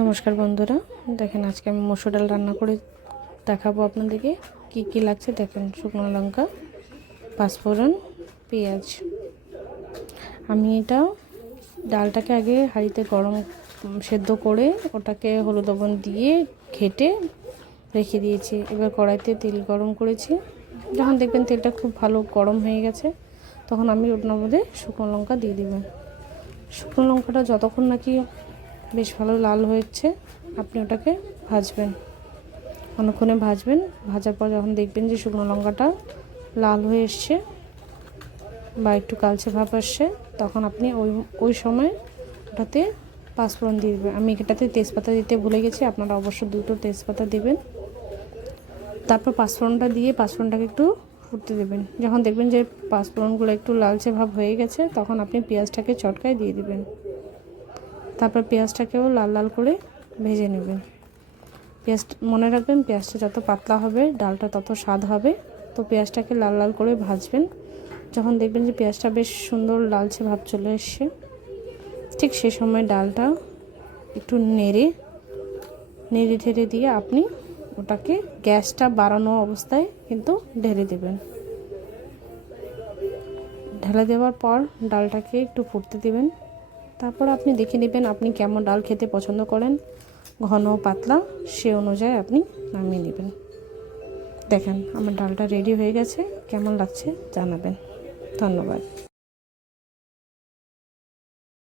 নমস্কার বন্ধুরা, দেখেন আজকে আমি মসুর ডাল রান্না করে দেখাবো আপনাদেরকে কি কি লাগছে। দেখেন শুকনো লঙ্কা, পাঁচফোড়ন, পেঁয়াজ। আমি এটা ডালটাকে আগে হাঁড়িতে সেদ্ধ করে ওটাকে হলুদ লবণ দিয়ে ঘেটে রেখে দিয়েছি। এবার কড়াইতে তেল গরম করেছি। যখন দেখবেন তেলটা খুব ভালো গরম হয়ে গেছে তখন আমি ওটার মধ্যে শুকনো লঙ্কা দিয়ে দেবেন। শুকনো লঙ্কাটা যতক্ষণ নাকি বেশ ভালো লাল হয়েছে আপনি ওটাকে ভাজবেন, অনেকক্ষণে ভাজবেন। ভাজার পর যখন দেখবেন যে শুকনো লঙ্কাটা লাল হয়ে এসছে বা একটু কালচে ভাব আসছে তখন আপনি ওই সময় ওটাতে পাঁচফোড়ন দিয়ে দেবেন। আমি এটাতে তেজপাতা দিতে ভুলে গেছি, আপনারা অবশ্য দুটো তেজপাতা দেবেন। তারপর পাঁচফোড়নটা দিয়ে পাঁচফোড়নটাকে একটু ফুটতে দেবেন। যখন দেখবেন যে পাঁচফোড়নগুলো একটু লালচে ভাব হয়ে গেছে তখন আপনি পেঁয়াজটাকে চটকায় দিয়ে দেবেন। তারপর পেঁয়াজটাকেও লাল লাল করে ভেজে নেবেন। মনে রাখবেন পেঁয়াজটা যত পাতলা হবে ডালটা তত স্বাদ হবে। তো পেঁয়াজটাকে লাল লাল করে ভাজবেন। যখন দেখবেন যে পেঁয়াজটা বেশ সুন্দর লালচে ভাব চলে এসছে ঠিক সেই সময় ডালটা একটু নেড়ে ঢেড়ে দিয়ে আপনি ওটাকে গ্যাসটা বাড়ানো অবস্থায় কিন্তু ঢেলে দেবেন। ঢেলে দেওয়ার পর ডালটাকে একটু ফুটতে দেবেন। তারপর আপনি দেখে নেবেন আপনি কেমন ডাল খেতে পছন্দ করেন, ঘন পাতলা, সে অনুযায়ী আপনি নামিয়ে নেবেন। দেখেন আমার ডালটা রেডি হয়ে গেছে, কেমন লাগছে জানাবেন। ধন্যবাদ।